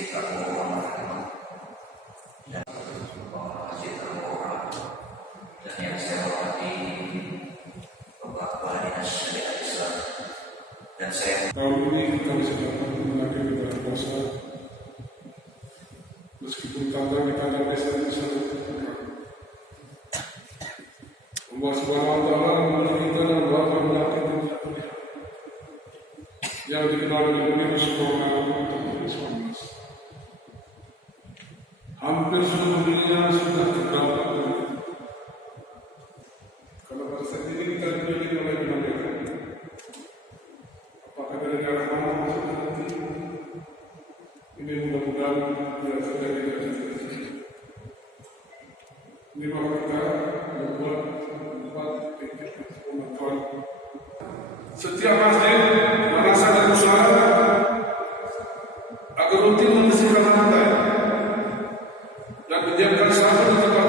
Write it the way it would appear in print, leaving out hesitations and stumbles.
Dan yang saya hormati Bapak Kepala Dinas Syariat Islam, dan saya tahun ini kita disediakan mengakhiri ibadah puasa meskipun tanda kita ada pesta di sana. Allah Subhanahu wa Ta'ala memberi kita dan berapa penyakit yang tidak terlihat yang dikenal dengan virus corona atau COVID-19. Hampir seluruh dunia sudah terdampak dari itu. Kalau pada saat ini kita dipilih oleh negara, apakah dari negara mana maksudnya nanti? Ini mudah-mudahan tidak terjadi. Ini maka kita membuat pengetahuan. Setiap masjid merasa ada usaha agar rutin membersihkan lantai dan menyiapkan sampah di tempat